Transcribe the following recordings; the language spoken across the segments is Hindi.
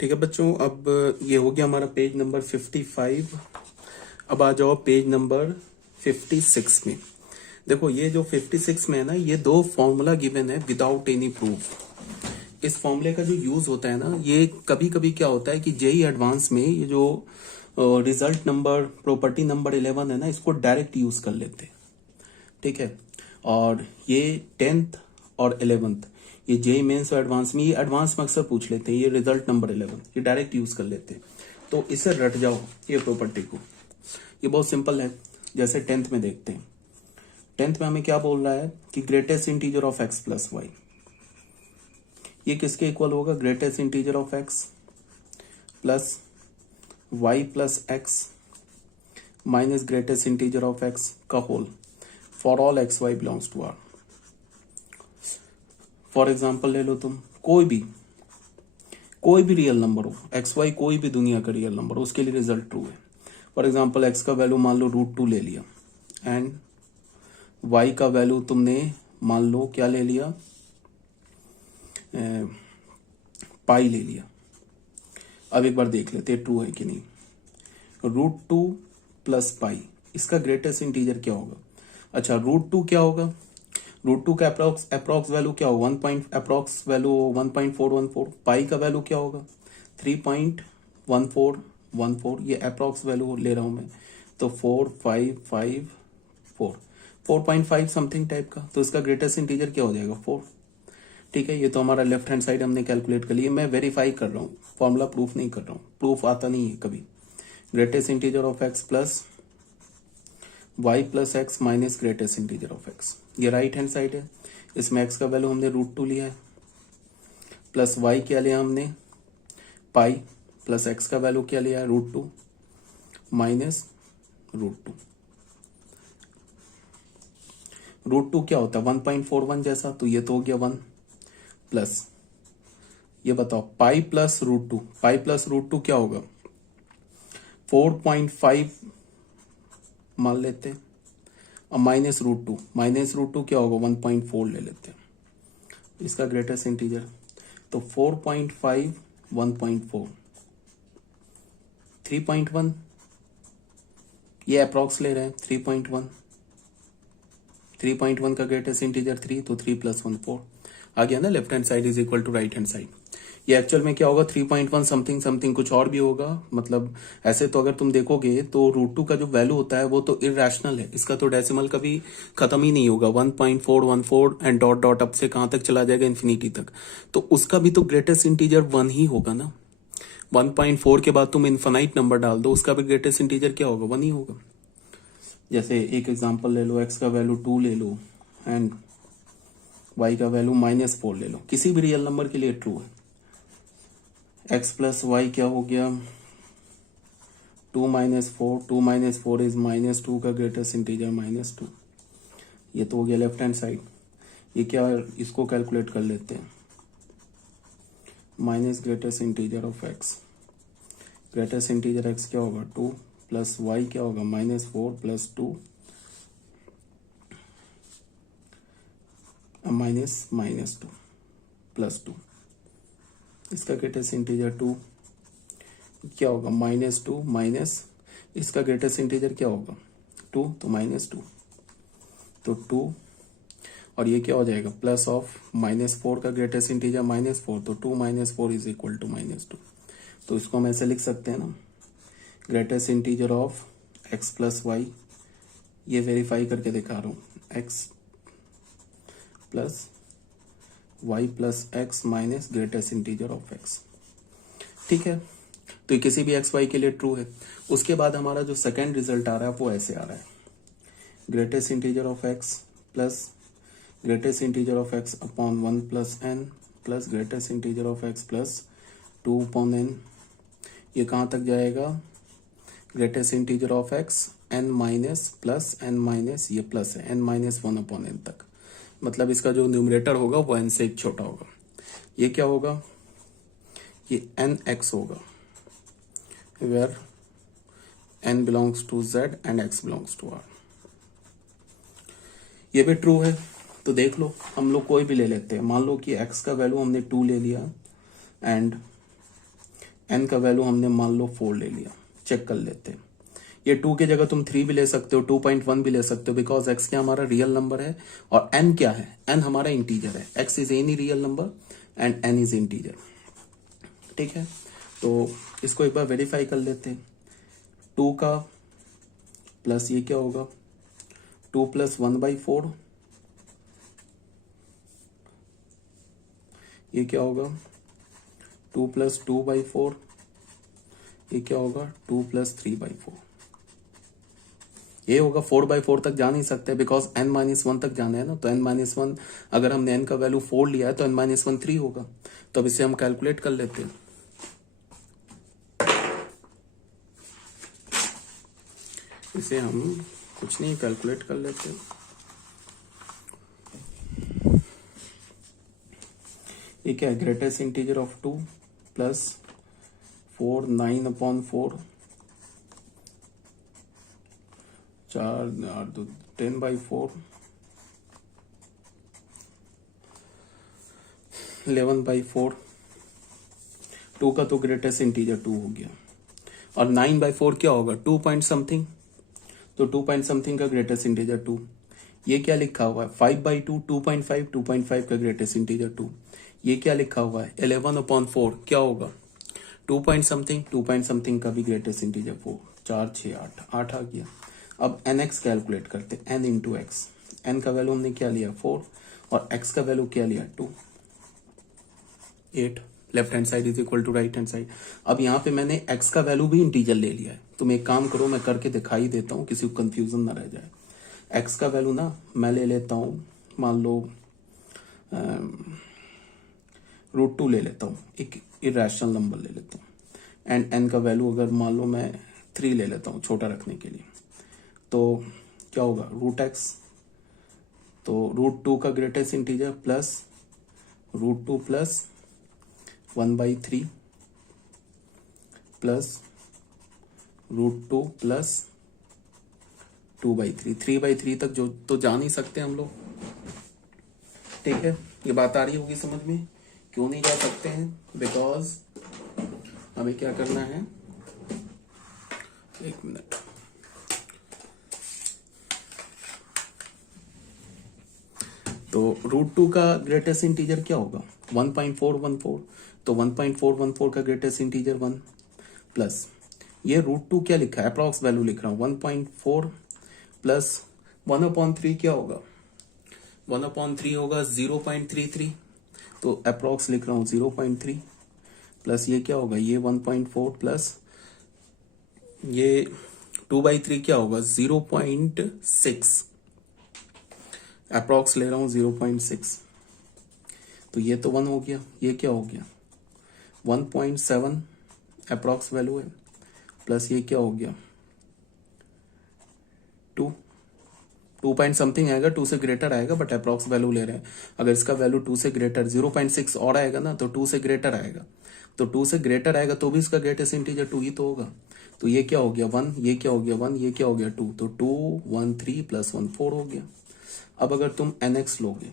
ठीक है बच्चों, अब ये हो गया हमारा पेज नंबर 55। अब आ जाओ पेज नंबर 56 में। देखो ये जो 56 में है ना, ये दो फॉर्मूला गिवन है विदाउट एनी प्रूफ। इस फॉर्मूले का जो यूज होता है ना, ये कभी कभी क्या होता है कि जेई एडवांस में ये जो रिजल्ट नंबर प्रॉपर्टी नंबर 11 है ना, इसको डायरेक्ट यूज कर लेते हैं। ठीक है, और ये 10th और 11th, ये जेई मेंस और एडवांस में, ये एडवांस में अक्सर पूछ लेते हैं। ये रिजल्ट नंबर 11 ये डायरेक्ट यूज कर लेते हैं, तो इससे रट जाओ ये प्रॉपर्टी को। ये बहुत सिंपल है। जैसे 10th में देखते हैं। 10th में हमें क्या बोल रहा है कि greatest integer of X plus Y, ये किसके इक्वल होगा? Greatest integer of X plus Y plus X minus greatest integer of X का whole for all X Y belongs to R. For example ले लो तुम, कोई भी रियल नंबर हो, एक्स वाई कोई भी दुनिया का रियल नंबर हो, उसके लिए रिजल्ट ट्रू है। फॉर एग्जाम्पल एक्स का वैल्यू मान लो √2 ले लिया, एंड वाई का वैल्यू तुमने मान लो क्या ले लिया, पाई ले लिया। अब एक बार देख लेते हैं ट्रू है कि नहीं। √2 प्लस पाई, इसका ग्रेटेस्ट इंटीजर क्या होगा? अच्छा, √2 क्या होगा? √2 का अप्रॉक्स वैल्यू क्या होगा? Approx value 1.414। पाई का वैल्यू क्या होगा? 3.1414। ये अप्रॉक्स वैल्यू ले रहा हूं मैं, तो 4554 4.5 समथिंग टाइप का। तो इसका ग्रेटेस्ट इंटीजर क्या हो जाएगा? 4। ठीक है, ये तो हमारा लेफ्ट हैंड साइड हमने कैलकुलेट कर लिया। मैं वेरीफाई कर रहा हूँ, फॉर्मूला प्रूफ नहीं कर रहा हूँ, प्रूफ आता नहीं है कभी। Greatest integer of X plus Y plus X minus greatest integer of X, ये राइट हैंड साइड है। इसमें एक्स का वैल्यू हमने √2 लिया है, प्लस वाई क्या लिया हमने? पाई, प्लस एक्स का वैल्यू क्या लिया है? √2 माइनस √2। √2 क्या होता है? 1.41 जैसा, तो ये तो हो गया 1 प्लस, ये बताओ पाई प्लस √2, पाई प्लस √2 क्या होगा? 4.5 मान लेते हैं, और माइनस √2 क्या होगा? 1.4 ले लेते हैं, इसका ग्रेटेस्ट इंटीजर। तो 4.5 1.4 3.1, ये अप्रॉक्स ले रहे हैं। 3.1 का ग्रेटेस्ट इंटीजर 3, तो 3 + 1 4 आ गया ना। Left hand side is equal to right hand side. ये एक्चुअल में क्या होगा? 3.1 समथिंग समथिंग कुछ और भी होगा। मतलब ऐसे तो अगर तुम देखोगे तो √2 का जो वैल्यू होता है वो तो इरेशनल है, इसका तो डेसिमल कभी खत्म ही नहीं होगा। 1.414 एंड डॉट डॉट अप से कहां तक चला जाएगा? इन्फिनिटी तक। तो उसका भी तो ग्रेटेस्ट इंटीजर 1 ही होगा ना। 1.4 के बाद तुम इन्फिनाइट नंबर डाल दो, उसका भी ग्रेटेस्ट इंटीजर क्या होगा? 1 ही होगा। जैसे एक एग्जांपल ले लो, एक्स का वैल्यू 2 ले लो एंड वाई का वैल्यू -4 ले लो। किसी भी रियल नंबर के लिए ट्रू है। एक्स प्लस वाई क्या हो गया? 2 - 4, 2 - 4 इज -2 का ग्रेटेस्ट इंटीजर -2। ये तो हो गया लेफ्ट हैंड साइड। ये क्या, इसको कैलकुलेट कर लेते हैं। Minus greatest integer of x, greatest integer x क्या होगा? 2 प्लस वाई क्या होगा? -4 + 2 -2 + 2, इसका ग्रेटेस्ट इंटीजर 2 क्या होगा? -2 माइनस इसका ग्रेटेस्ट इंटीजर क्या होगा? 2, तो -2, तो 2, और ये क्या हो जाएगा? प्लस ऑफ -4 का ग्रेटेस्ट इंटीजर -4, तो 2 - 4 इज इक्वल टू -2। तो इसको हम ऐसे लिख सकते हैं ना, greatest integer of X plus Y, ये वेरीफाई करके दिखा रहा हूं, X plus Y plus X minus greatest integer of X. ठीक है, तो ये किसी भी एक्स वाई के लिए ट्रू है। उसके बाद हमारा जो सेकेंड रिजल्ट आ रहा है वो ऐसे आ रहा है, greatest integer of X plus greatest integer of x upon 1 + n plus greatest integer of X plus 2 upon n। ये कहाँ तक जाएगा? Greatest integer of x n minus plus n minus, ये प्लस है, n - 1 अपॉन n तक। मतलब इसका जो न्यूमरेटर होगा वो n से एक छोटा होगा। ये क्या होगा? ये nx होगा, where n belongs to z and x belongs to r। ये भी ट्रू है। तो देख लो, हम लोग कोई भी ले लेते हैं। मान लो कि x का वैल्यू हमने 2 ले लिया एंड n का वैल्यू हमने मान लो 4 ले लिया, चेक कर लेते हैं। ये 2 की जगह तुम 3 भी ले सकते हो, 2.1 भी ले सकते हो, बिकॉज x क्या हमारा रियल नंबर है और n क्या है, n हमारा इंटीजर है। x is any real number and n is integer. ठीक है, तो इसको एक बार वेरीफाई कर लेते हैं। 2 का प्लस ये क्या होगा, 2 + 1/4, ये क्या होगा 2 + 2/4, ये क्या होगा 2 + 3/4, ये होगा 4/4 तक जा नहीं सकते बिकॉज n-1 तक जाना है ना। तो n-1 अगर हमने n का वैल्यू 4 लिया है तो n-1 3 होगा। तो अब इसे हम कैलकुलेट कर लेते हैं। इसे हम कुछ नहीं कैलकुलेट कर लेते हैं। ये क्या है, ग्रेटेस्ट इंटीजर ऑफ 2 + 4 9/4, 4 2 10/4, 11/4। 2 का तो ग्रेटेस्ट इंटीजर 2 हो गया और 9/4 क्या होगा 2 पॉइंट समथिंग, तो 2 पॉइंट समथिंग का ग्रेटेस्ट इंटीजर 2। ये क्या लिखा हुआ है 5/2, 2.5, 2.5 का ग्रेटेस्ट इंटीजर 2। ये क्या लिखा हुआ है 11/4 क्या होगा 2 पॉइंट समथिंग, 2 पॉइंट समथिंग का भी ग्रेटेस्ट इंटीजर 4, 4 6 8 8 आ गया। अब nx कैलकुलेट करते हैं, n इंटू एक्स। n का वैल्यू हमने क्या लिया 4 और x का वैल्यू क्या लिया 2, 8। Left hand side is equal to right hand side. अब यहाँ पे मैंने x का वैल्यू भी इंटीजर ले लिया है। तुम एक काम करो, मैं करके दिखाई देता हूँ, किसी को कंफ्यूजन ना रह जाए। x का वैल्यू ना मैं ले लेता हूँ, मान लो √2 ले लेता हूँ, एक इरेशनल नंबर ले लेता हूँ। एंड n का वैल्यू अगर मान लो मैं 3 ले लेता हूँ छोटा रखने के लिए, तो क्या होगा √x, तो √2 का ग्रेटेस्ट इंटीजर प्लस √2 + 1/3 प्लस √2 + 2/3, 3/3 तक जो तो जा नहीं सकते हम लोग। ठीक है, ये बात आ रही होगी समझ में, क्यों नहीं जा सकते हैं, बिकॉज हमें क्या करना है, एक मिनट, तो √2 का ग्रेटेस्ट इंटीजर क्या होगा 1.414, तो 1.414 का ग्रेटेस्ट इंटीजर 1 प्लस ये √2 क्या लिखा है, अप्रॉक्स वैल्यू लिख रहा हूं 1.4 प्लस 1/3 क्या होगा 1/3 होगा 0.33, तो अप्रॉक्स लिख रहा हूं 0.3 प्लस ये क्या होगा ये 1.4 प्लस ये 2/3 क्या होगा 0.6, अप्रॉक्स ले रहा हूं 0.6, तो ये तो 1 हो गया, ये क्या हो गया 1.7 अप्रॉक्स वैल्यू है, प्लस ये क्या हो गया 2 पॉइंट समथिंग आएगा, 2 से ग्रेटर आएगा, बट अप्रॉक्स वैल्यू ले रहे हैं। अगर इसका वैल्यू 2 से ग्रेटर 0.6 और आएगा ना, तो 2 से ग्रेटर आएगा, तो 2 से ग्रेटर आएगा तो भी इसका ग्रेटेस्ट इंटीजर 2 ही तो होगा। तो ये क्या हो गया 1, ये क्या हो गया 1, ये क्या हो गया 2, तो 2 1 3 + 1 4 हो गया। अब अगर तुम nx लोगे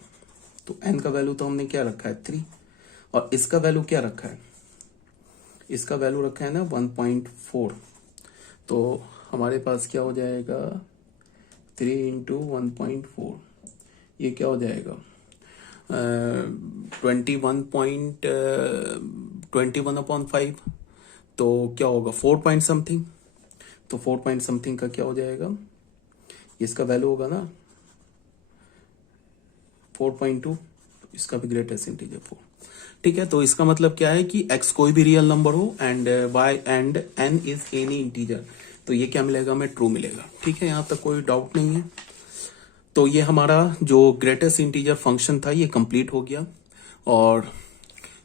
तो n का वैल्यू तो हमने क्या रखा है 3, और इसका वैल्यू क्या रखा है, इसका वैल्यू रखा है ना 1.4, तो हमारे पास क्या हो जाएगा 3 × 1.4, ये क्या हो जाएगा 21.5, तो क्या होगा 4 पॉइंट समथिंग, तो 4 पॉइंट समथिंग का क्या हो जाएगा, इसका वैल्यू होगा ना 4.2, इसका भी ग्रेटेस्ट इंटीजर 4। ठीक है, तो इसका मतलब क्या है कि x कोई भी रियल नंबर हो and y and n is any integer, तो ये क्या मिलेगा हमें ट्रू मिलेगा। ठीक है, यहां तक कोई डाउट नहीं है। तो ये हमारा जो ग्रेटेस्ट इंटीजर फंक्शन था ये कंप्लीट हो गया, और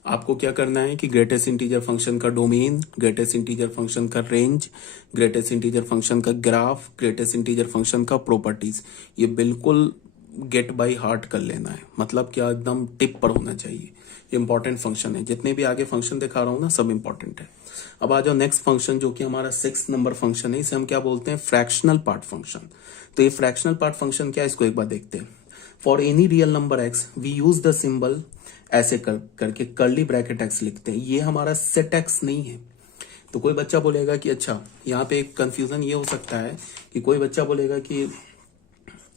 आपको क्या करना है कि ग्रेटेस्ट इंटीजर फंक्शन का डोमेन, ग्रेटेस्ट इंटीजर फंक्शन का रेंज, ग्रेटेस्ट इंटीजर फंक्शन का ग्राफ, ग्रेटेस्ट इंटीजर फंक्शन का प्रॉपर्टीज, ये बिल्कुल गेट बाय हार्ट कर लेना है, मतलब क्या एकदम टिप पर होना चाहिए। इंपॉर्टेंट फंक्शन है, जितने भी आगे फंक्शन दिखा रहा हूं ना सब इंपॉर्टेंट है। अब आ जाओ नेक्स्ट फंक्शन जो कि हमारा 6 नंबर फंक्शन है, इसे हम क्या बोलते हैं फ्रैक्शनल पार्ट फंक्शन। तो ये फ्रैक्शनल पार्ट फंक्शन क्या है, इसको एक बार देखते हैं। For any real number X we use the symbol ऐसे करके कर्ली ब्रैकेट एक्स लिखते हैं। ये हमारा सेट एक्स नहीं है, तो कोई बच्चा बोलेगा कि अच्छा, यहाँ पे एक कंफ्यूजन ये हो सकता है कि कोई बच्चा बोलेगा कि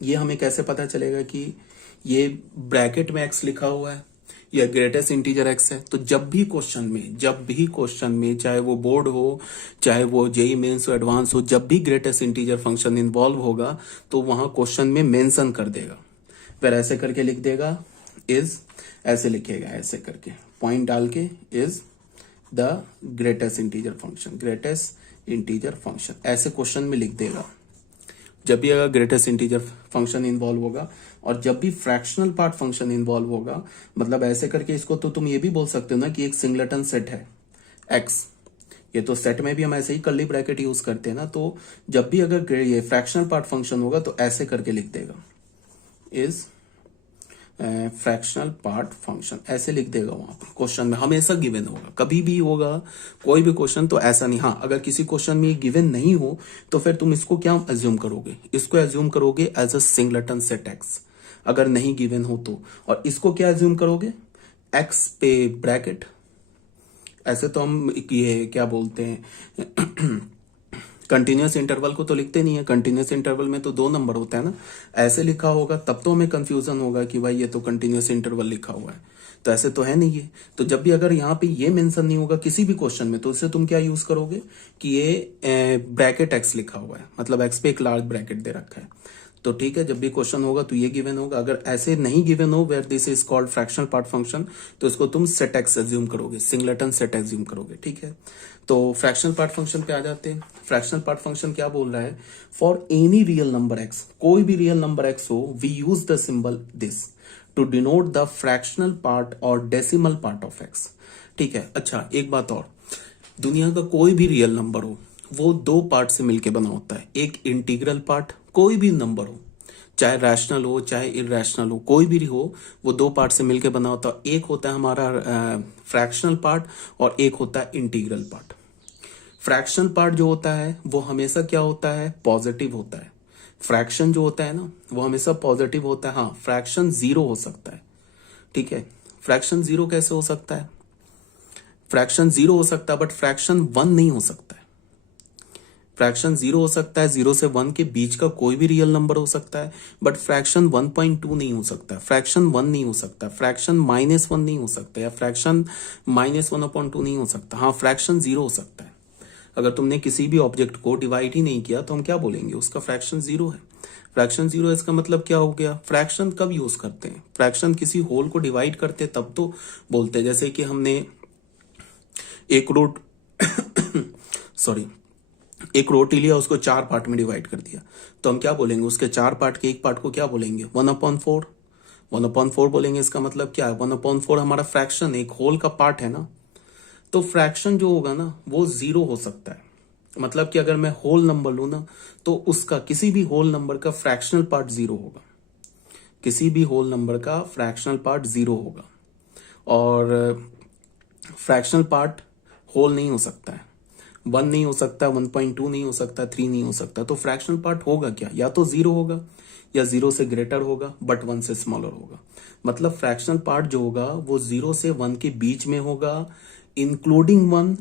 ये हमें कैसे पता चलेगा कि ये ब्रैकेट में x लिखा हुआ है या ग्रेटेस्ट इंटीजर x है। तो जब भी क्वेश्चन में चाहे वो बोर्ड हो, चाहे वो जेई मेंस हो, एडवांस हो, जब भी ग्रेटेस्ट इंटीजर फंक्शन इन्वॉल्व होगा तो वहां क्वेश्चन में मेंशन कर देगा, फिर ऐसे करके लिख देगा इज, ऐसे लिखेगा ऐसे करके पॉइंट डाल के, is the greatest integer function ऐसे क्वेश्चन में लिख देगा जब भी अगर ग्रेटेस्ट इंटीजर फंक्शन इन्वॉल्व होगा। और जब भी फ्रैक्शनल पार्ट फंक्शन इन्वॉल्व होगा, मतलब ऐसे करके इसको तो तुम ये भी बोल सकते हो ना कि एक सिंगलेटन सेट है एक्स, ये तो सेट में भी हम ऐसे ही कर्ली ब्रैकेट यूज करते हैं ना। तो जब भी अगर ये फ्रैक्शनल पार्ट फंक्शन होगा तो ऐसे करके लिख देगा इज फ्रैक्शनल पार्ट फंक्शन, ऐसे लिख देगा वहां पे क्वेश्चन में, हमेशा गिवन होगा। कभी भी होगा कोई भी क्वेश्चन तो ऐसा नहीं। हाँ, अगर किसी क्वेश्चन में गिवन नहीं हो तो फिर तुम इसको क्या एज्यूम करोगे, इसको एज्यूम करोगे as a singleton set X, अगर नहीं गिवन हो तो। और इसको क्या एज्यूम करोगे, एक्स पे ब्रैकेट, ऐसे तो हम ये क्या बोलते हैं कंटिन्यूअस इंटरवल को तो लिखते नहीं है, कंटिन्यूअस इंटरवल में तो 2 नंबर होता है ना, ऐसे लिखा होगा तब तो हमें कंफ्यूजन होगा कि भाई ये तो कंटिन्यूअस इंटरवल लिखा हुआ है, तो ऐसे तो है नहीं ये। तो जब भी अगर यहाँ पे ये मेंशन नहीं होगा किसी भी क्वेश्चन में, तो इससे तुम क्या यूज करोगे कि ये ब्रैकेट एक्स लिखा हुआ है, मतलब एक्स पे एक लार्ज ब्रैकेट दे रखा है। तो ठीक है, जब भी क्वेश्चन होगा तो ये गिवन होगा। अगर ऐसे नहीं गिवन हो, where this is called fractional part function, तो इसको तुम सेट एक्स एज्यूम करोगे, सिंगलेटन सेट एज्यूम करोगे। ठीक है, तो फ्रैक्शनल पार्ट फंक्शन पे आ जाते हैं। फ्रैक्शनल पार्ट फंक्शन क्या बोल रहा है, for any real number X, कोई भी रियल नंबर एक्स हो, we use the symbol this to denote the fractional part और डेसिमल पार्ट ऑफ एक्स। ठीक है, अच्छा एक बात और, दुनिया का कोई भी रियल नंबर हो वो 2 पार्ट से मिलके बना होता है। एक इंटीग्रल पार्ट, कोई भी नंबर हो, चाहे रैशनल हो चाहे इरेशनल हो, कोई भी हो, वो 2 पार्ट से मिलके बना होता है। एक होता है हमारा फ्रैक्शनल पार्ट और एक होता है इंटीग्रल पार्ट। फ्रैक्शनल पार्ट जो होता है वो हमेशा क्या होता है, पॉजिटिव होता है। फ्रैक्शन जो होता है ना वो हमेशा पॉजिटिव होता है। हाँ, फ्रैक्शन 0 हो सकता है। ठीक है, फ्रैक्शन 0 कैसे हो सकता है, फ्रैक्शन 0 हो सकता है बट फ्रैक्शन 1 नहीं हो सकता है। फ्रैक्शन 0 हो सकता है, 0 से 1 के बीच का कोई भी रियल नंबर हो सकता है, बट फ्रैक्शन 1.2 नहीं हो सकता, फ्रैक्शन 1 नहीं हो सकता, फ्रैक्शन -1 नहीं हो सकता, या फ्रैक्शन -1/2 नहीं हो सकता। हाँ, फ्रैक्शन 0 हो सकता है। अगर तुमने किसी भी ऑब्जेक्ट को डिवाइड ही नहीं किया तो हम क्या बोलेंगे, उसका फ्रैक्शन 0 है। फ्रैक्शन 0 इसका मतलब क्या हो गया, फ्रैक्शन कब यूज करते हैं, फ्रैक्शन किसी होल को डिवाइड करते हैं तब तो बोलते हैं। जैसे कि हमने एक रूट सॉरी एक रोटी लिया, उसको 4 पार्ट में डिवाइड कर दिया, तो हम क्या बोलेंगे, उसके 4 पार्ट के एक पार्ट को क्या बोलेंगे, 1/4, 1/4 बोलेंगे। इसका मतलब क्या है, 1/4 हमारा फ्रैक्शन एक होल का पार्ट है ना। तो फ्रैक्शन जो होगा ना वो 0 हो सकता है, मतलब कि अगर मैं होल नंबर लू ना तो उसका किसी भी होल नंबर का फ्रैक्शनल पार्ट 0 होगा, किसी भी होल नंबर का फ्रैक्शनल पार्ट 0 होगा। और फ्रैक्शनल पार्ट होल नहीं हो सकता है, 1 नहीं हो सकता, 1.2 नहीं हो सकता, 3 नहीं हो सकता। तो फ्रैक्शनल पार्ट होगा क्या, या तो 0 होगा या 0 से ग्रेटर होगा बट 1 से स्मॉलर होगा। मतलब फ्रैक्शनल पार्ट जो होगा वो 0 से 1 के बीच में होगा, इंक्लूडिंग 1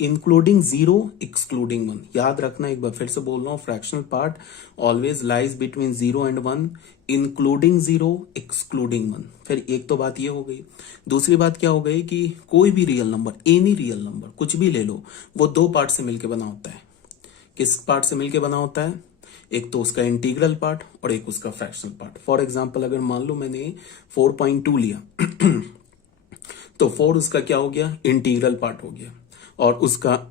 इंक्लूडिंग 0 एक्सक्लूडिंग 1। याद रखना, एक बार फिर से बोल रहा हूं, fractional part always lies between 0 and 1, including 0 excluding 1। फिर एक तो बात ये हो गई। दूसरी बात क्या हो गई कि कोई भी real number, any real number कुछ भी ले लो, वो 2 पार्ट से मिलकर बना होता है। किस पार्ट से मिलकर बना होता है, एक तो उसका इंटीग्रल पार्ट और एक उसका फ्रैक्शनल पार्ट। फॉर एग्जाम्पल अगर मान लो मैंने 4.2 लिया तो 4 उसका क्या हो गया, इंटीग्रल पार्ट हो गया, और उसका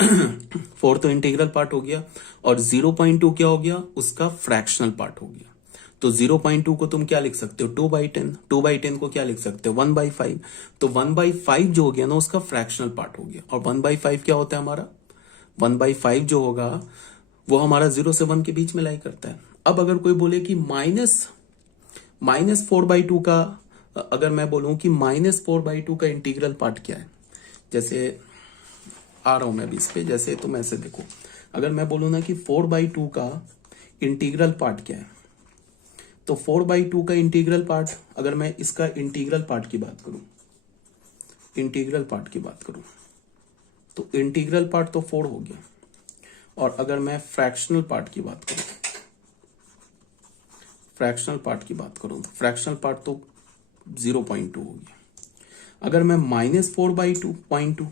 4 तो इंटीग्रल पार्ट हो गया, और 0.2 क्या हो गया, उसका फ्रैक्शनल पार्ट हो गया। तो 0.2 को तुम क्या लिख सकते हो, 2/10, 2/10 को क्या लिख सकते हो, 1/5। तो 1/5 जो हो गया ना उसका फ्रैक्शनल पार्ट हो गया। और 1/5 क्या होता है हमारा, 1/5 जो होगा वो हमारा 0 से 1 के बीच में लाई करता है। अब अगर कोई बोले कि -4/2 का, अगर मैं बोलूं कि -4/2 का इंटीग्रल पार्ट क्या है, जैसे आ रहा हूं मैं भी इस पे, जैसे तुम ऐसे देखो, अगर मैं बोलूं ना कि 4/2 का इंटीग्रल पार्ट क्या है, तो 4/2 का इंटीग्रल पार्ट, अगर मैं इसका इंटीग्रल पार्ट की बात करूं, इंटीग्रल पार्ट की बात करूं, तो इंटीग्रल पार्ट तो 4 हो गया, और अगर मैं फ्रैक्शनल पार्ट की बात करूं, तो फ्रैक्शनल पार्ट तो 0.2 हो गया। अगर मैं -4/2.2,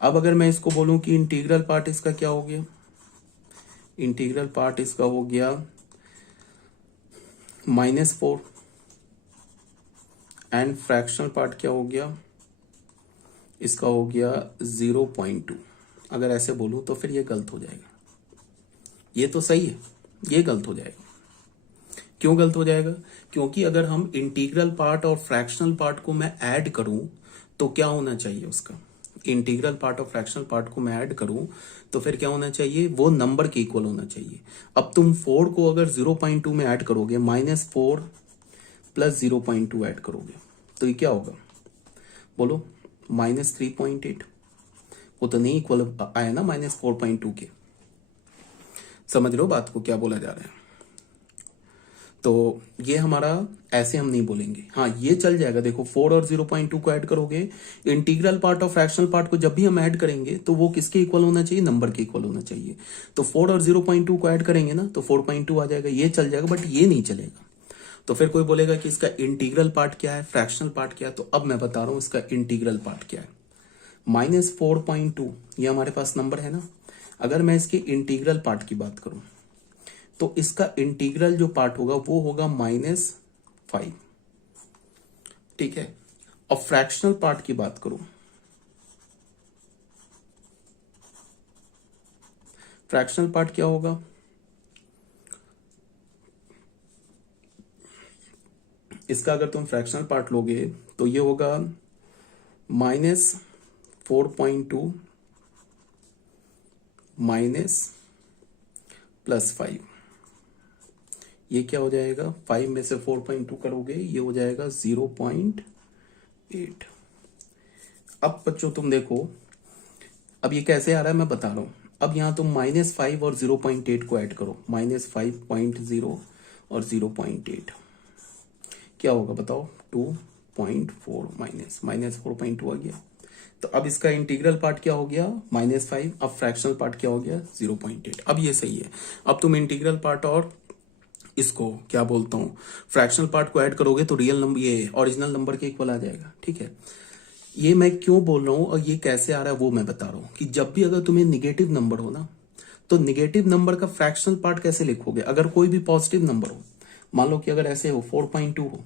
अब अगर मैं इसको बोलूं कि इंटीग्रल पार्ट इसका क्या हो गया, इंटीग्रल पार्ट इसका हो गया -4, एंड फ्रैक्शनल पार्ट क्या हो गया, इसका हो गया 0.2। अगर ऐसे बोलूं तो फिर ये गलत हो जाएगा। ये तो सही है, ये गलत हो जाएगा। क्यों गलत हो जाएगा? क्योंकि अगर हम इंटीग्रल पार्ट और फ्रैक्शनल पार्ट को मैं ऐड करूं तो क्या होना चाहिए उसका, इंटीग्रल पार्ट और फ्रैक्शनल पार्ट को मैं ऐड करूं तो फिर क्या होना चाहिए, वो नंबर के इक्वल होना चाहिए। अब तुम 4 को अगर 0.2 में ऐड करोगे, -4 + 0.2 ऐड करोगे तो ये क्या होगा, बोलो, -3.8। वो तो नहीं इक्वल आया ना -4.2 के। समझ रहे हो बात को, क्या बोला जा रहा है? तो ये हमारा, ऐसे हम नहीं बोलेंगे। हाँ, ये चल जाएगा। देखो 4 और 0.2 को ऐड करोगे, इंटीग्रल पार्ट और फ्रैक्शनल पार्ट को जब भी हम ऐड करेंगे तो वो किसके इक्वल होना चाहिए, नंबर के इक्वल होना चाहिए। तो 4 और 0.2 को ऐड करेंगे ना तो 4.2 आ जाएगा, ये चल जाएगा, बट ये नहीं चलेगा। तो फिर कोई बोलेगा कि इसका इंटीग्रल पार्ट क्या है, फ्रैक्शनल पार्ट क्या है। तो अब मैं बता रहा हूं इसका इंटीग्रल पार्ट क्या है। -4.2 ये हमारे पास नंबर है ना, अगर मैं इसके इंटीग्रल पार्ट की बात करूं तो इसका इंटीग्रल जो पार्ट होगा वो होगा -5, ठीक है। और फ्रैक्शनल पार्ट की बात करूं, फ्रैक्शनल पार्ट क्या होगा, इसका अगर तुम फ्रैक्शनल पार्ट लोगे तो ये होगा -4.2 +5। ये क्या हो जाएगा, 5 में से 4.2 करोगे ये हो जाएगा 0.8। अब बच्चों तुम देखो, अब ये कैसे आ रहा है मैं बता रहा हूं। अब यहां तुम -5 और 0.8 को ऐड करो, -5.0 और 0.8 क्या होगा बताओ, 2.4 -4.2 आ गया। तो अब इसका इंटीग्रल पार्ट क्या हो गया, -5। अब फ्रैक्शनल पार्ट क्या हो गया, 0.8। अब ये सही है। अब तुम इंटीग्रल पार्ट और इसको क्या बोलता हूं, फ्रैक्शनल पार्ट को ऐड करोगे तो रियल नंबर, ये ओरिजिनल नंबर के इक्वल आ जाएगा, ठीक है। ये मैं क्यों बोल रहा हूं और ये कैसे आ रहा है वो मैं बता रहा हूं कि जब भी अगर तुम्हें निगेटिव नंबर हो ना, तो निगेटिव नंबर का फ्रैक्शनल पार्ट कैसे लिखोगे। अगर कोई भी पॉजिटिव नंबर हो, मान लो कि अगर ऐसे हो 4.2 हो,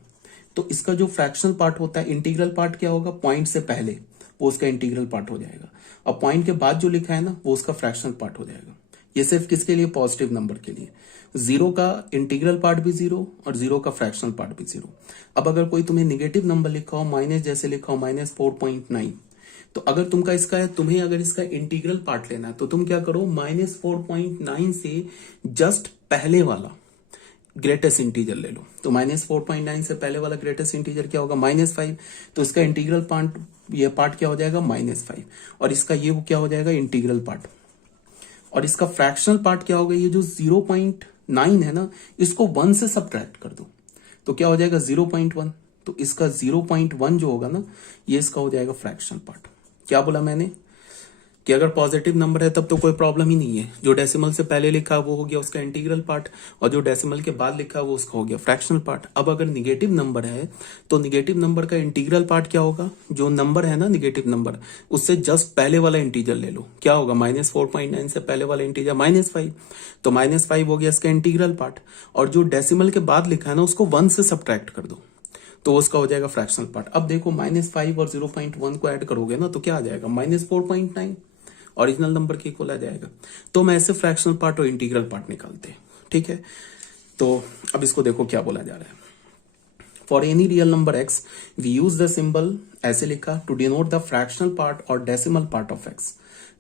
तो इसका जो फ्रैक्शनल पार्ट होता है, इंटीग्रल पार्ट क्या होगा, पॉइंट से पहले वो उसका इंटीग्रल पार्ट हो जाएगा, और पॉइंट के बाद जो लिखा है ना वो उसका फ्रैक्शनल पार्ट हो जाएगा। ये सिर्फ किसके लिए, पॉजिटिव नंबर के लिए। 0 का इंटीग्रल पार्ट भी 0 और 0 का फ्रैक्शनल पार्ट भी 0। अब अगर कोई तुम्हें निगेटिव नंबर लिखा हो, माइनस जैसे लिखा हो -4.9, तो अगर तुमका इसका है, तुम्हें अगर इसका इंटीग्रल पार्ट लेना है तो तुम क्या करो, -4.9 से जस्ट पहले वाला ग्रेटेस्ट इंटीजर ले लो। तो -4.9 से पहले वाला ग्रेटेस्ट इंटीजर क्या होगा, -5। तो इसका इंटीग्रल पार्ट, ये पार्ट क्या हो जाएगा, -5, और इसका ये क्या हो जाएगा, इंटीग्रल पार्ट। और इसका फ्रैक्शनल पार्ट क्या होगा, ये जो 0.9 है ना, इसको 1 से सब्ट्रैक्ट कर दो तो क्या हो जाएगा, 0.1। तो इसका 0.1 जो होगा ना, ये इसका हो जाएगा फ्रैक्शनल पार्ट। क्या बोला मैंने कि अगर पॉजिटिव नंबर है तब तो कोई प्रॉब्लम ही नहीं है, जो डेसिमल से पहले लिखा वो हो गया उसका इंटीग्रल पार्ट, और जो डेसिमल के बाद लिखा वो उसका हो गया फ्रैक्शनल पार्ट। अब अगर निगेटिव नंबर है तो निगेटिव नंबर का इंटीग्रल पार्ट क्या होगा, जो नंबर है ना निगेटिव नंबर, उससे जस्ट पहले वाला इंटीजर ले लो। क्या होगा, -4.9 से पहले वाला इंटीजर -5, तो -5 हो गया इसका इंटीग्रल पार्ट, और जो डेसिमल के बाद लिखा है ना उसको 1 से सब्ट्रैक्ट कर दो तो उसका हो जाएगा फ्रैक्शनल पार्ट। अब देखो -5 और 0.1 को ऐड करोगे ना तो क्या आ जाएगा, -4.9, ओरिजिनल नंबर के इक्वल आ जाएगा। तो हम ऐसे फ्रैक्शनल पार्ट और इंटीग्रल पार्ट निकालते हैं, ठीक है। तो अब इसको देखो क्या बोला जा रहा है, for any real number x we use the symbol, ऐसे लिखा, to denote the fractional part और डेसिमल पार्ट ऑफ x।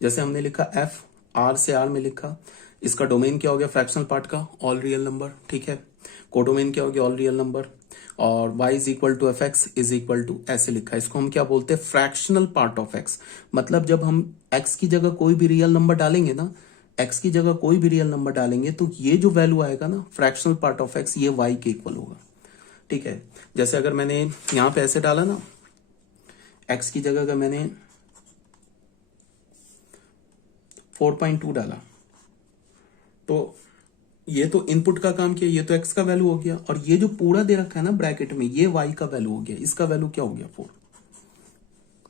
जैसे हमने लिखा f, r से r में लिखा, इसका डोमेन क्या हो गया फ्रैक्शनल पार्ट का, ऑल रियल नंबर, ठीक है। कोडोमेन क्या हो गया, ऑल रियल नंबर, और y is equal to fx is equal to, ऐसे लिखा है। इसको हम क्या बोलते हैं, फ्रैक्शनल पार्ट ऑफ x। मतलब जब हम x की जगह कोई भी रियल नंबर डालेंगे ना, x की जगह कोई भी रियल नंबर डालेंगे तो ये जो वैल्यू आएगा ना, फ्रैक्शनल पार्ट ऑफ x, ये y के इक्वल होगा, ठीक है। जैसे अगर मैंने यहां पे ऐसे डाला ना, x की जगह अगर मैंने 4.2 डाला, तो ये तो इनपुट का काम किया, ये तो x का वैल्यू हो गया, और ये जो पूरा दे रखा है ना ब्रैकेट में, ये y का वैल्यू हो गया, इसका वैल्यू क्या हो गया 4।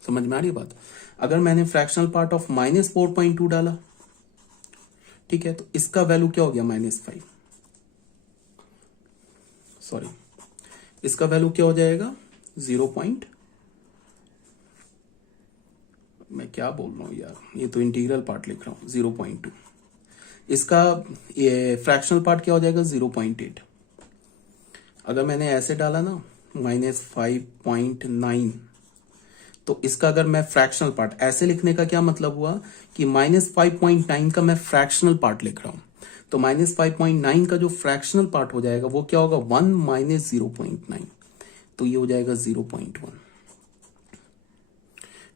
समझ में आ रही बात? अगर मैंने फ्रैक्शनल पार्ट ऑफ -4.2 डाला, ठीक है, तो इसका वैल्यू क्या हो गया -5, सॉरी, इसका वैल्यू क्या हो जाएगा 0. मैं क्या बोल रहा हूं यार, ये तो इंटीग्रल पार्ट लिख रहा हूं, 0.2। इसका ये फ्रैक्शनल पार्ट क्या हो जाएगा 0.8। अगर मैंने ऐसे डाला ना -5.9, तो इसका अगर मैं फ्रैक्शनल पार्ट ऐसे लिखने का क्या मतलब हुआ कि -5.9 का मैं फ्रैक्शनल पार्ट लिख रहा हूं, तो -5.9 का जो फ्रैक्शनल पार्ट हो जाएगा वो क्या होगा 1 - 0.9, तो ये हो जाएगा 0.1।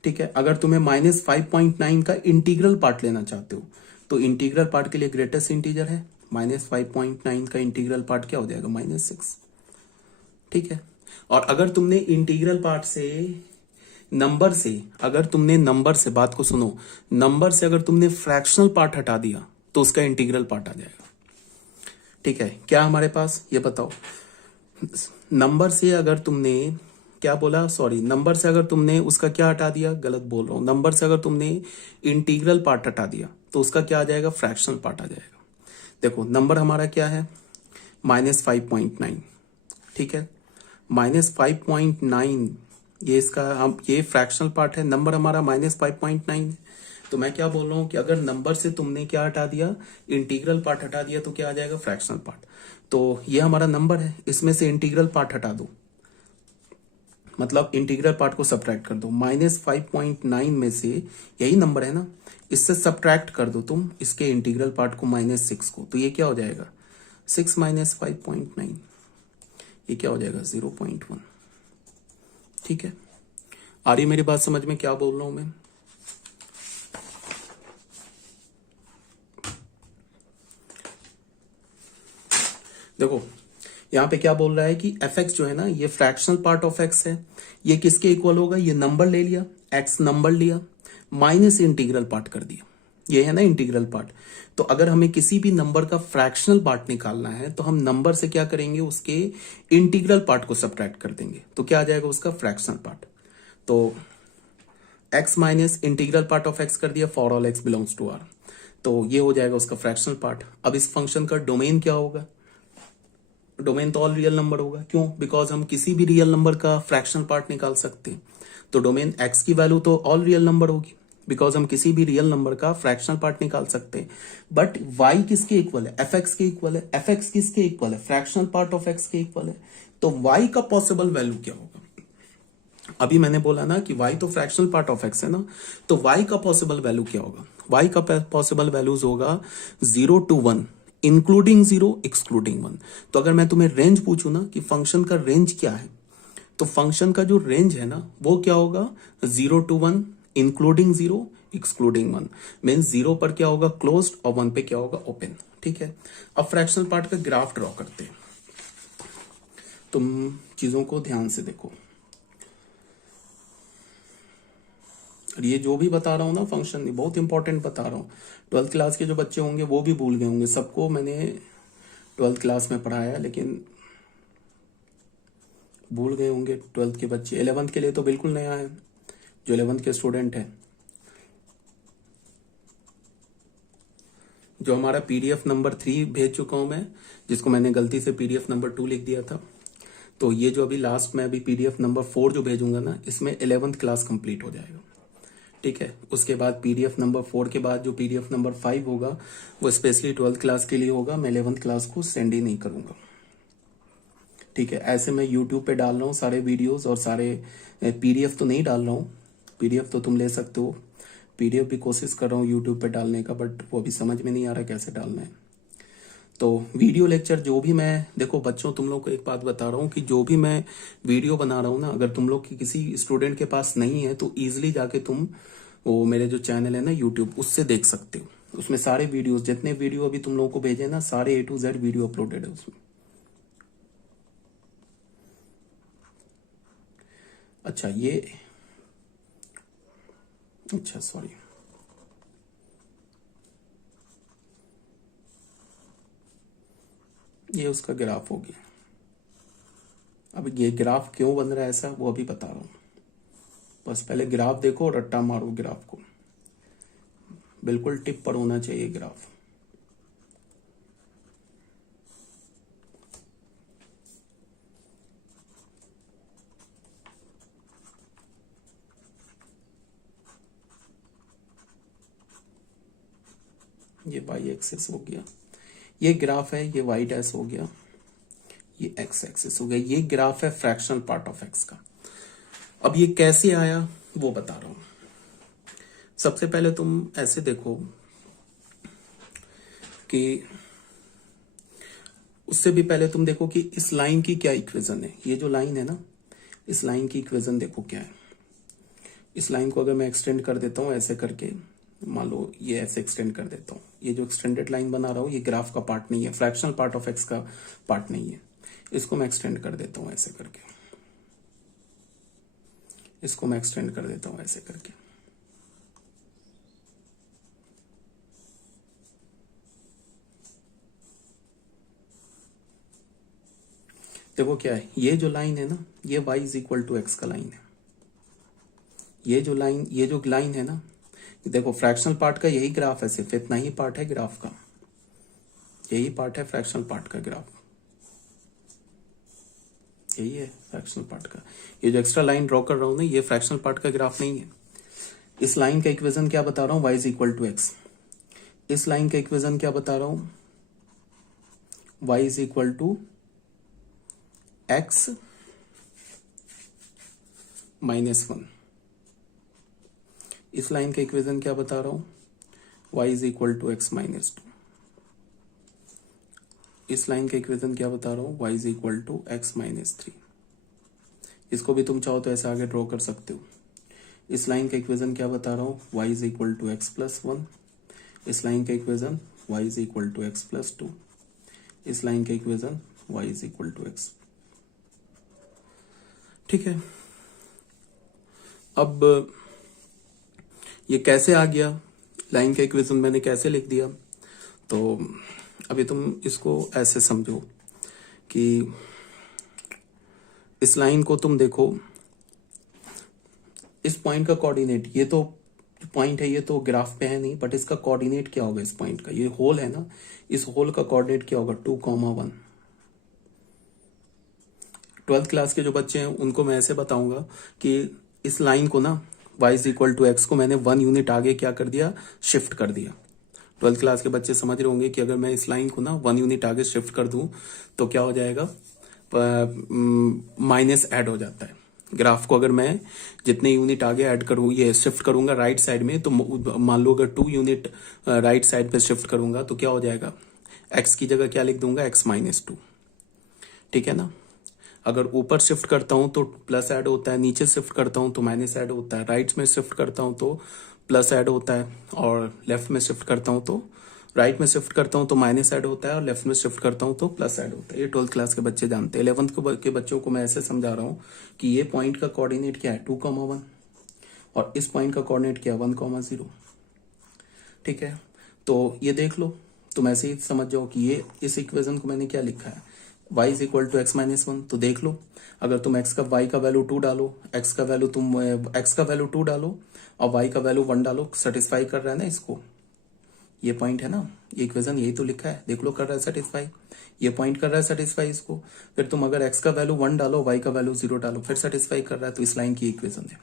ठीक है, अगर तुम्हें -5.9 का इंटीग्रल पार्ट लेना चाहते हो, तो इंटीग्रल पार्ट के लिए ग्रेटेस्ट इंटीजर है, -5.9 का इंटीग्रल पार्ट क्या हो जाएगा -6। ठीक है, और अगर तुमने इंटीग्रल पार्ट से नंबर से, अगर तुमने नंबर से, बात को सुनो, नंबर से अगर तुमने फ्रैक्शनल पार्ट हटा दिया तो उसका इंटीग्रल पार्ट आ जाएगा। ठीक है, क्या हमारे पास ये बताओ, नंबर से अगर तुमने क्या बोला, सॉरी, नंबर से अगर तुमने उसका क्या हटा दिया, गलत बोल रहा हूं, नंबर से अगर तुमने इंटीग्रल पार्ट हटा दिया तो उसका क्या आ जाएगा, फ्रैक्शनल पार्ट आ जाएगा। देखो नंबर हमारा क्या है -5.9, ठीक है, -5.9, ये इसका हम ये फ्रैक्शनल पार्ट है, नंबर हमारा -5.9। तो मैं क्या बोल रहा हूं कि अगर नंबर से तुमने क्या हटा दिया, इंटीग्रल पार्ट हटा दिया, तो क्या आ जाएगा, फ्रैक्शनल पार्ट। तो ये हमारा नंबर है, इसमें से इंटीग्रल पार्ट हटा दो, मतलब इंटीग्रल पार्ट को सब्ट्रैक्ट कर दो, -5.9 में से, यही नंबर है ना, इससे सब्ट्रैक्ट कर दो तुम इसके इंटीग्रल पार्ट को -6 को, तो ये क्या हो जाएगा 6 - 5.9, ये क्या हो जाएगा 0.1। ठीक है, आ रही मेरी बात समझ में, क्या बोल रहा हूं मैं? देखो यहां पे क्या बोल रहा है कि fx जो है ना, ये फ्रैक्शनल पार्ट ऑफ x है, ये किसके इक्वल होगा, ये नंबर ले लिया, x नंबर लिया, माइनस इंटीग्रल पार्ट कर दिया, ये है ना इंटीग्रल पार्ट। तो अगर हमें किसी भी नंबर का फ्रैक्शनल पार्ट निकालना है तो हम नंबर से क्या करेंगे, उसके इंटीग्रल पार्ट को सब्ट्रैक्ट कर देंगे, तो क्या आ जाएगा उसका फ्रैक्शनल पार्ट। तो x minus integral part of x कर दिया for all x belongs to r, तो ये हो जाएगा उसका फ्रैक्शनल पार्ट। अब इस फंक्शन का डोमेन क्या होगा, डोमेन तो ऑल रियल नंबर होगा, क्यों, बिकॉज हम किसी भी रियल नंबर का फ्रैक्शनल पार्ट निकाल सकते हैं, तो डोमेन x की वैल्यू तो ऑल रियल नंबर होगी, बिकॉज हम किसी भी रियल नंबर का फ्रैक्शनल पार्ट निकाल सकते हैं। बट y किसके इक्वल है, fx के इक्वल है, fx किसके इक्वल है, फ्रैक्शनल पार्ट ऑफ x के इक्वल है, तो y का पॉसिबल वैल्यू क्या होगा। अभी मैंने बोला ना कि y तो फ्रैक्शनल पार्ट ऑफ x है ना, तो y का पॉसिबल वैल्यू क्या होगा, y का पॉसिबल वैल्यूज होगा 0 to 1, इंक्लूडिंग 0 एक्सक्लूडिंग 1। तो अगर मैं तुम्हें रेंज पूछूं ना कि फंक्शन का रेंज क्या है, तो फंक्शन का जो रेंज है ना वो क्या होगा 0 to 1, इंक्लूडिंग 0 एक्सक्लूडिंग 1, मीन 0 पर क्या होगा क्लोज्ड और 1 पे क्या होगा ओपन। ठीक है, अब फ्रैक्शनल पार्ट का ग्राफ ड्रॉ करते हैं, तुम चीजों को ध्यान से देखो। और ये जो भी बता रहा हूं ना फंक्शन, ये बहुत इंपॉर्टेंट बता रहा हूँ, 12th क्लास के जो बच्चे होंगे वो भी भूल गए होंगे, सबको मैंने 12th क्लास में पढ़ाया, लेकिन भूल गए होंगे 12th के बच्चे। 11th के लिए तो बिल्कुल नया है, जो 11th के स्टूडेंट है, जो हमारा पीडीएफ नंबर 3 भेज चुका हूं मैं, जिसको मैंने गलती से पीडीएफ नंबर 2 लिख दिया था, तो ये जो अभी लास्ट में अभी पीडीएफ नंबर 4 जो भेजूंगा ना, इसमें 11th क्लास कंप्लीट हो जाएगा। ठीक है, उसके बाद पीडीएफ नंबर 4 के बाद जो पीडीएफ नंबर 5 होगा वो स्पेशली 12th क्लास के लिए होगा, मैं 11th क्लास को सेंड ही नहीं करूंगा। ठीक है, ऐसे मैं यूट्यूब पे डाल रहा हूँ सारे वीडियोस और सारे पीडीएफ तो नहीं डाल रहा हूँ, पीडीएफ तो तुम ले सकते हो, पीडीएफ भी कोशिश कर रहा हूँ यूट्यूब पे डालने का, बट वो अभी समझ में नहीं आ रहा कैसे डालना है। तो वीडियो लेक्चर जो भी मैं, देखो बच्चों तुम लोग को एक बात बता रहा हूँ कि जो भी मैं वीडियो बना रहा हूँ ना, अगर तुम लोग की किसी स्टूडेंट के पास नहीं है तो ईजिली जाके तुम वो मेरे जो चैनल है ना यूट्यूब, उससे देख सकते हो, उसमें सारे वीडियोस, जितने वीडियो अभी तुम लोगों को भेजे ना, सारे A to Z video uploaded है उसमें। अच्छा ये, अच्छा सॉरी, ये उसका ग्राफ हो गया। अब ये ग्राफ क्यों बन रहा है ऐसा वो अभी बता रहा हूं। बस पहले ग्राफ देखो और रट्टा मारो ग्राफ को, बिल्कुल टिप पर होना चाहिए ग्राफ। ये वाई एक्सिस हो गया, ये ग्राफ है, ये वाई डैश हो गया, ये एक्स एक्सिस हो गया। ये ग्राफ है फ्रैक्शनल पार्ट ऑफ एक्स का। अब ये कैसे आया वो बता रहा हूं। सबसे पहले तुम ऐसे देखो कि उससे भी पहले तुम देखो कि इस लाइन की क्या इक्वेशन है। ये जो लाइन है ना, इस लाइन की इक्वेशन देखो क्या है। इस लाइन को अगर मैं एक्सटेंड कर देता हूं ऐसे करके, मान लो ये ऐसे एक्सटेंड कर देता हूं, ये जो एक्सटेंडेड लाइन बना रहा हूं ये ग्राफ का पार्ट नहीं है, फ्रैक्शनल पार्ट ऑफ एक्स का पार्ट नहीं है। इसको मैं एक्सटेंड कर देता हूं ऐसे करके, इसको मैं एक्सटेंड कर देता हूं ऐसे करके। देखो क्या है, ये जो लाइन है ना, ये y is equal to X का लाइन है। ये जो लाइन है ना, देखो फ्रैक्शनल पार्ट का यही ग्राफ है, सिर्फ इतना ही पार्ट है ग्राफ का, यही पार्ट है फ्रैक्शनल पार्ट का ग्राफ, यही है फ्रैक्शनल पार्ट का। ये जो एक्स्ट्रा लाइन ड्रॉ कर रहा हूं ना, ये फ्रैक्शनल पार्ट का ग्राफ नहीं है। इस लाइन का इक्वेशन क्या बता रहा हूं, y is equal to X. इस लाइन का इक्वेशन क्या बता रहा हूं, y is equal to X -1। इस लाइन का इक्वेशन क्या बता रहा हूं, y is equal to X -2। इस लाइन का इक्वेशन क्या बता रहा हूं, y is equal to X -3। इसको भी तुम चाहो तो ऐसे आगे ड्रॉ कर सकते हो। इस लाइन का इक्वेशन क्या बता रहा हूं, y is equal to X +1। इस लाइन का equation y is equal to X +2। इस लाइन का equation y is equal to X. ठीक है, अब ये कैसे आ गया, लाइन का इक्वेशन मैंने कैसे लिख दिया। तो अभी तुम इसको ऐसे समझो कि इस लाइन को तुम देखो, इस पॉइंट का कोऑर्डिनेट, ये तो पॉइंट है, ये तो ग्राफ पे है नहीं, बट इसका कोऑर्डिनेट क्या होगा इस पॉइंट का, ये होल है ना, इस होल का कोऑर्डिनेट क्या होगा, 2,1। 12th क्लास के जो बच्चे हैं उनको मैं ऐसे बताऊंगा कि इस लाइन को ना, y is equal to X को मैंने 1 यूनिट आगे क्या कर दिया, शिफ्ट कर दिया। 12th क्लास के बच्चे समझ रहे होंगे कि अगर मैं इस लाइन को ना 1 यूनिट आगे शिफ्ट कर दूं तो क्या हो जाएगा, माइनस ऐड हो जाता है। ग्राफ को अगर मैं जितने यूनिट आगे ऐड करूं, ये शिफ्ट करूंगा राइट साइड में, तो मान लो अगर 2 यूनिट राइट साइड पे शिफ्ट करूंगा तो क्या हो जाएगा, x की जगह क्या लिख दूंगा, x -2। ठीक है ना। अगर ऊपर शिफ्ट करता हूं तो प्लस ऐड होता है, नीचे शिफ्ट करता हूं तो माइनस ऐड होता है, राइट में शिफ्ट करता हूं तो प्लस ऐड होता है, और लेफ्ट में शिफ्ट करता हूं तो, राइट में शिफ्ट करता हूं तो माइनस ऐड होता है, और लेफ्ट में शिफ्ट करता हूं तो प्लस ऐड होता है। ये 12th क्लास के बच्चे जानते हैं। 11th के बच्चों को मैं ऐसे समझा रहा हूं कि ये पॉइंट का कोऑर्डिनेट क्या है, 2,1, और इस पॉइंट का कोऑर्डिनेट क्या है, 1,0। ठीक है, तो ये देख लो, तुम ऐसे ही समझ जाओ कि ये इस इक्वेशन को मैंने क्या लिखा है, y is equal to X -1। तो देख लो, अगर तुम x का y का वैल्यू 2 डालो, x का वैल्यू 2 डालो और y का वैल्यू 1 डालो, सेटिस्फाई कर रहा है ना इसको, ये पॉइंट है ना, ये इक्वेशन यही तो लिखा है, देख लो कर रहा है सेटिस्फाई, ये पॉइंट कर रहा है सेटिस्फाई इसको। फिर तुम अगर x का वैल्यू 1 डालो, y का वैल्यू 0 डालो, फिर सेटिस्फाई कर रहा है, तो इस लाइन की इक्वेशन है।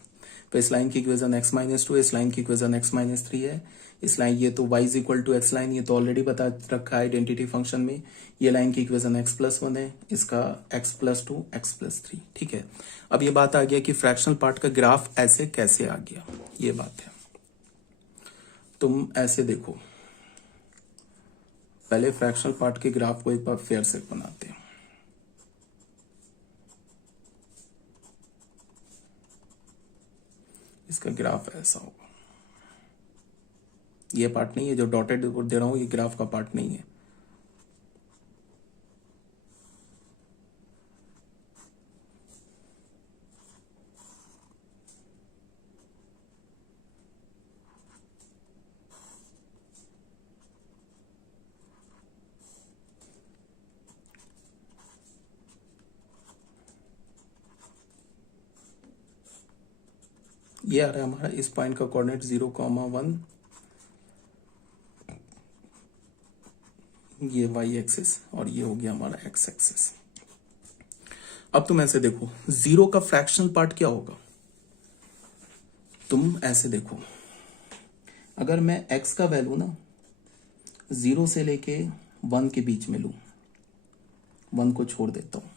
तो इस लाइन की इक्वेशन x -2 है, इस लाइन की इक्वेशन x -3 है। इस लाइन, ये तो y is equal to X line, ये तो ऑलरेडी बता रखा है आइडेंटिटी फंक्शन में। ये लाइन की इक्वेशन x +1 है, इसका x +2 x +3। ठीक है, अब ये बात आ गया कि फ्रैक्शनल पार्ट का ग्राफ ऐसे कैसे आ गया, ये बात है। तुम ऐसे देखो, पहले फ्रैक्शनल पार्ट के ग्राफ को एक बार फेयर से बनाते हैं। इसका ग्राफ ऐसा होगा, ये पार्ट नहीं है जो डॉटेड दे रहा हूं, ये ग्राफ का पार्ट नहीं है। ये आ रहा है हमारा इस पॉइंट का कोऑर्डिनेट 0,1, ये वाई एक्सिस और ये हो गया हमारा एक्स एक्सिस। अब तुम ऐसे देखो, जीरो का फ्रैक्शनल पार्ट क्या होगा? तुम ऐसे देखो, अगर मैं x का वैल्यू ना 0 से लेके 1 के बीच में लूं, 1 को छोड़ देता हूं,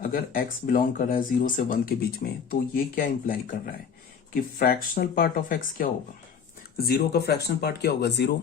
अगर x बिलोंग कर रहा है 0 से 1 के बीच में, तो ये क्या इंप्लाई कर रहा है कि फ्रैक्शनल पार्ट ऑफ x क्या होगा? 0 का फ्रैक्शनल पार्ट क्या होगा? 0।